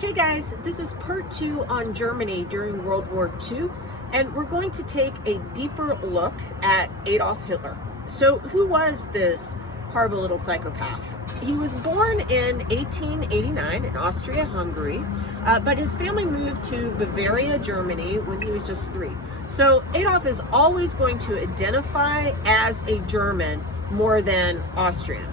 Hey guys, this is part 2 on Germany during World War II, and we're going to take a deeper look at Adolf Hitler. So who was this horrible little psychopath? He was born in 1889 in Austria-Hungary, but his family moved to Bavaria, Germany when he was just 3. So Adolf is always going to identify as a German more than Austrian.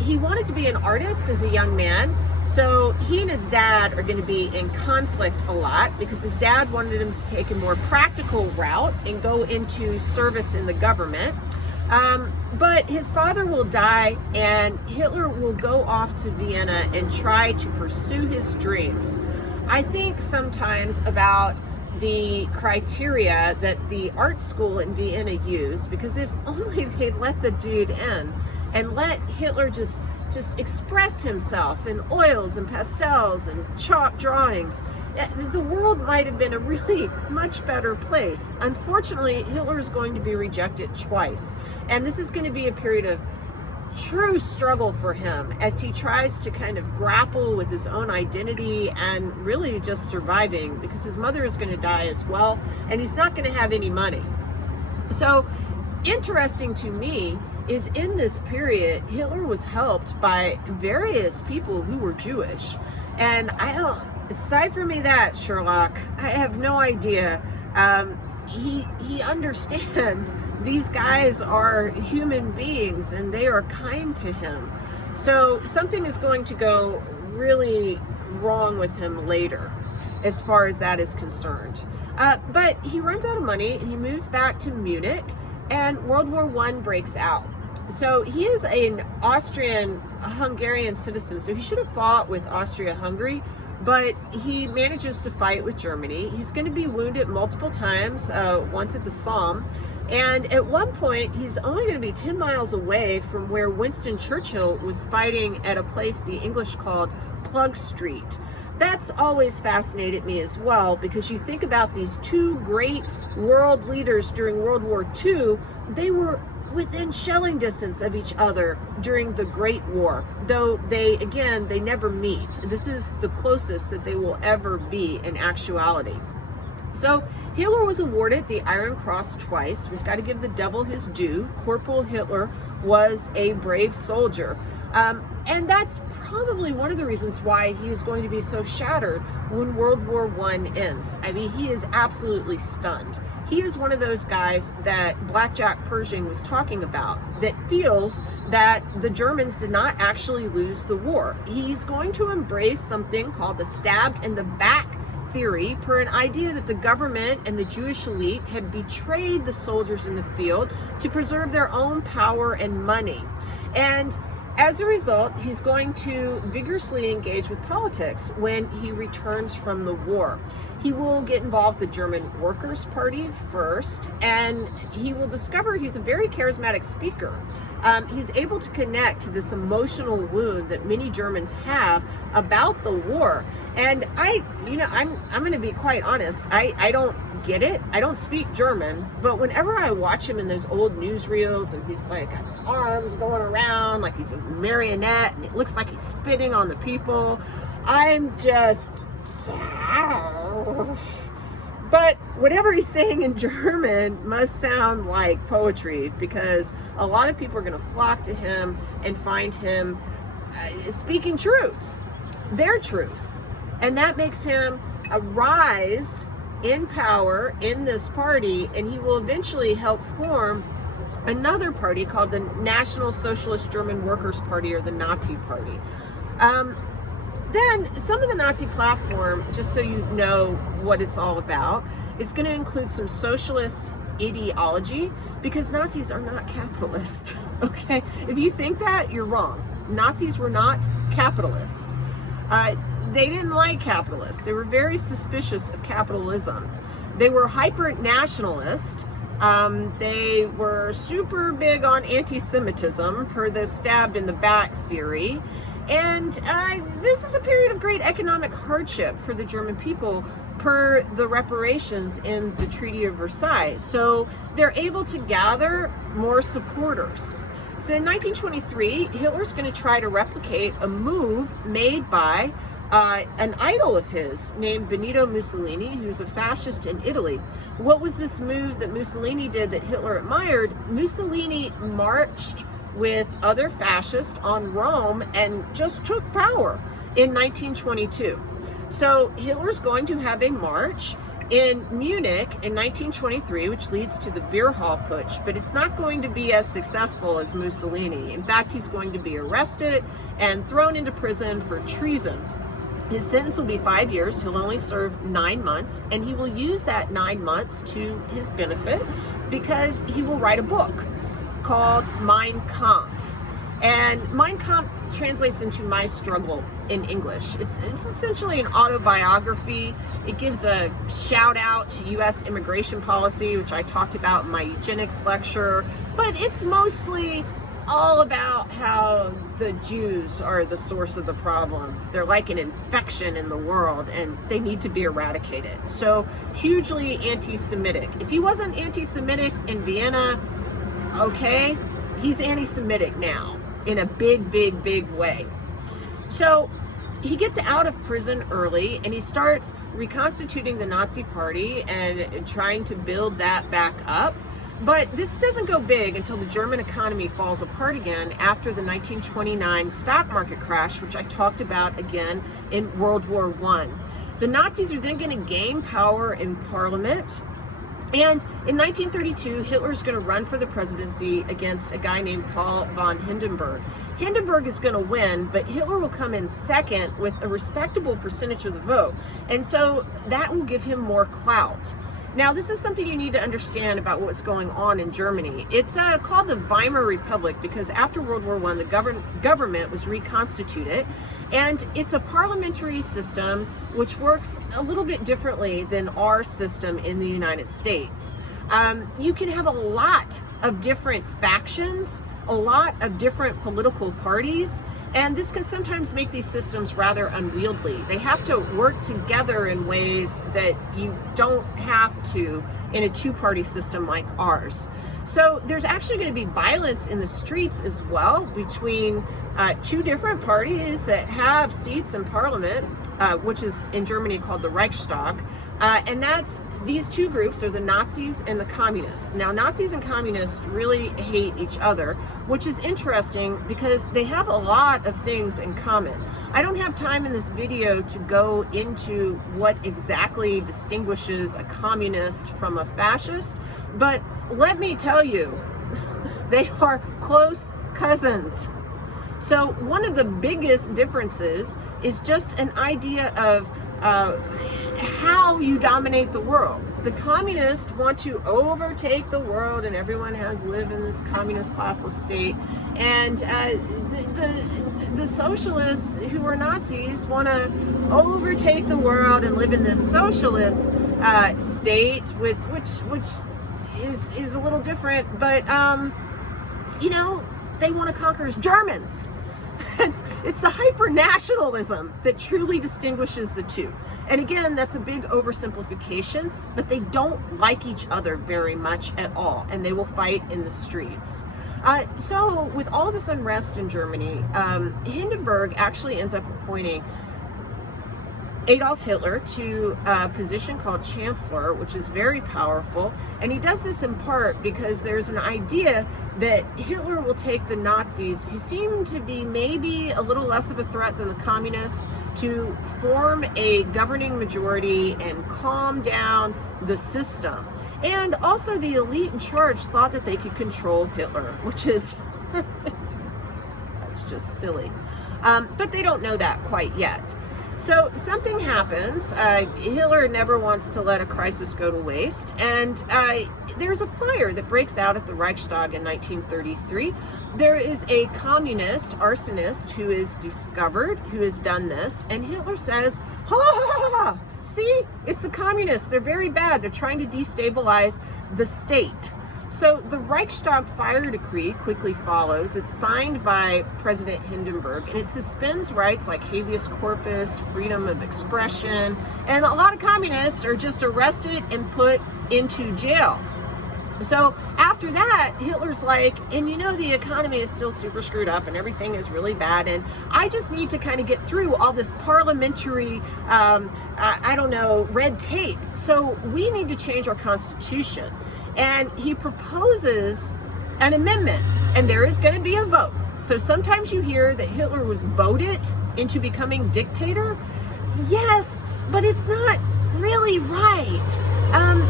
He wanted to be an artist as a young man, so he and his dad are going to be in conflict a lot because his dad wanted him to take a more practical route and go into service in the government. But his father will die and Hitler will go off to Vienna and try to pursue his dreams. I think sometimes about the criteria that the art school in Vienna used, because if only they'd let the dude in and let Hitler just express himself in oils and pastels and chalk drawings, the world might have been a really much better place. Unfortunately, Hitler is going to be rejected twice, and this is going to be a period of true struggle for him as he tries to kind of grapple with his own identity and really just surviving, because his mother is going to die as well and he's not going to have any money. So interesting to me is in this period, Hitler was helped by various people who were Jewish. And decipher me that, Sherlock. I have no idea. He understands these guys are human beings and they are kind to him. So something is going to go really wrong with him later as far as that is concerned. But he runs out of money and he moves back to Munich, and World War I breaks out. So he is an Austrian-Hungarian citizen, so he should have fought with Austria-Hungary, but he manages to fight with Germany. He's going to be wounded multiple times, once at the Somme, and at one point he's only going to be 10 miles away from where Winston Churchill was fighting at a place the English called Plug Street. That's always fascinated me as well, because you think about these two great world leaders during World War II, they were within shelling distance of each other during the Great War, though they never meet. This is the closest that they will ever be in actuality. So Hitler was awarded the Iron Cross twice. We've got to give the devil his due. Corporal Hitler was a brave soldier. And that's probably one of the reasons why he is going to be so shattered when World War I ends. I mean, he is absolutely stunned. He is one of those guys that Blackjack Pershing was talking about, that feels that the Germans did not actually lose the war. He's going to embrace something called the stabbed in the back theory, per an idea that the government and the Jewish elite had betrayed the soldiers in the field to preserve their own power and money. And as a result, he's going to vigorously engage with politics when he returns from the war. He will get involved with the German Workers' Party first, and he will discover he's a very charismatic speaker. He's able to connect to this emotional wound that many Germans have about the war. And I'm going to be quite honest. I don't get it. I don't speak German, but whenever I watch him in those old newsreels and he's like got his arms going around like he's a marionette and it looks like he's spitting on the people, I'm just... But whatever he's saying in German must sound like poetry, because a lot of people are going to flock to him and find him speaking truth, their truth. And that makes him a rise in power in this party, and he will eventually help form another party called the National Socialist German Workers' Party, or the Nazi Party. Then some of the Nazi platform, just so you know what it's all about, is going to include some socialist ideology, because Nazis are not capitalist. Okay, if you think that, you're wrong. Nazis were not capitalist. They didn't like capitalists. They were very suspicious of capitalism. They were hyper-nationalist. They were super big on anti-Semitism, per the stabbed in the back theory. And this is a period of great economic hardship for the German people, per the reparations in the Treaty of Versailles. So they're able to gather more supporters. So in 1923, Hitler's going to try to replicate a move made by an idol of his named Benito Mussolini, who's a fascist in Italy. What was this move that Mussolini did that Hitler admired? Mussolini marched with other fascists on Rome and just took power in 1922. So Hitler's going to have a march in Munich in 1923, which leads to the beer hall putsch, but it's not going to be as successful as Mussolini. In fact, he's going to be arrested and thrown into prison for treason. His sentence will be 5 years. He'll only serve 9 months, and he will use that 9 months to his benefit because he will write a book called Mein Kampf. And Mein Kampf translates into My Struggle in English. It's essentially an autobiography. It gives a shout out to U.S. immigration policy, which I talked about in my eugenics lecture, but it's mostly all about how the Jews are the source of the problem. They're like an infection in the world and they need to be eradicated. So hugely anti-Semitic. If he wasn't anti-Semitic in Vienna, okay, he's anti-Semitic now in a big, big, big way. So he gets out of prison early and he starts reconstituting the Nazi Party and trying to build that back up. But this doesn't go big until the German economy falls apart again after the 1929 stock market crash, which I talked about again in World War I. The Nazis are then going to gain power in parliament. And in 1932, Hitler's going to run for the presidency against a guy named Paul von Hindenburg. Hindenburg is going to win, but Hitler will come in second with a respectable percentage of the vote. And so that will give him more clout. Now, this is something you need to understand about what's going on in Germany. It's called the Weimar Republic because after World War I, the government was reconstituted, and it's a parliamentary system which works a little bit differently than our system in the United States. You can have a lot of different factions, a lot of different political parties, and this can sometimes make these systems rather unwieldy. They have to work together in ways that you don't have to in a two-party system like ours. So there's actually going to be violence in the streets as well between two different parties that have seats in parliament, which is in Germany called the Reichstag. And these two groups are the Nazis and the communists. Now, Nazis and communists really hate each other, which is interesting because they have a lot of things in common. I don't have time in this video to go into what exactly distinguishes a communist from a fascist, but let me tell you, they are close cousins. So one of the biggest differences is just an idea of how you dominate the world. The communists want to overtake the world and everyone has lived in this communist classless state. And the socialists who are Nazis want to overtake the world and live in this socialist state which is a little different, but they want to conquer as Germans. It's the hyper-nationalism that truly distinguishes the two. And again, that's a big oversimplification, but they don't like each other very much at all, and they will fight in the streets. So with all this unrest in Germany, Hindenburg actually ends up appointing Adolf Hitler to a position called Chancellor, which is very powerful. And he does this in part because there's an idea that Hitler will take the Nazis, who seem to be maybe a little less of a threat than the communists, to form a governing majority and calm down the system. And also the elite in charge thought that they could control Hitler, which is that's just silly. But they don't know that quite yet. So something happens. Hitler never wants to let a crisis go to waste, and there's a fire that breaks out at the Reichstag in 1933. There is a communist arsonist who is discovered, who has done this, and Hitler says, ha ha ha ha, see, it's the communists, they're very bad, they're trying to destabilize the state. So the Reichstag fire decree quickly follows. It's signed by President Hindenburg, and it suspends rights like habeas corpus, freedom of expression, and a lot of communists are just arrested and put into jail. So after that, Hitler's like, and you know, the economy is still super screwed up and everything is really bad. And I just need to kind of get through all this parliamentary, I don't know, red tape. So we need to change our constitution. And he proposes an amendment, and there is going to be a vote. So sometimes you hear that Hitler was voted into becoming dictator. Yes, but it's not really right,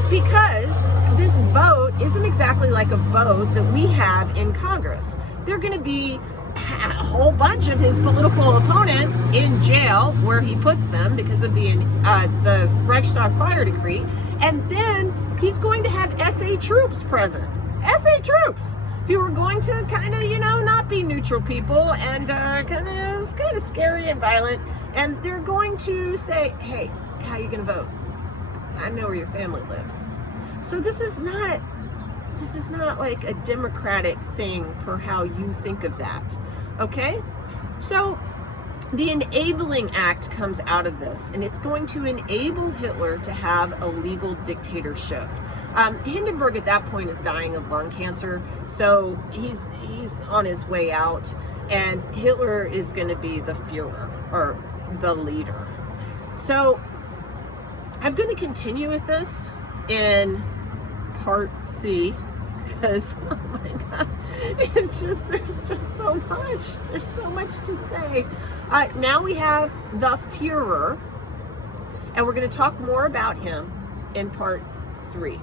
because this vote isn't exactly like a vote that we have in Congress. They're going to be a whole bunch of his political opponents in jail where he puts them because of the Reichstag fire decree, and then he's going to have SA troops present. SA troops who are going to kind of, not be neutral people, and kind of scary and violent, and they're going to say, hey, how are you going to vote? I know where your family lives. So this is not like a democratic thing per how you think of that, okay? So the Enabling Act comes out of this, and it's going to enable Hitler to have a legal dictatorship. Hindenburg at that point is dying of lung cancer, so he's on his way out, and Hitler is going to be the Führer, or the leader. So I'm going to continue with this in part C, because, oh my God, there's just so much. There's so much to say. Now we have the Führer, and we're going to talk more about him in part 3.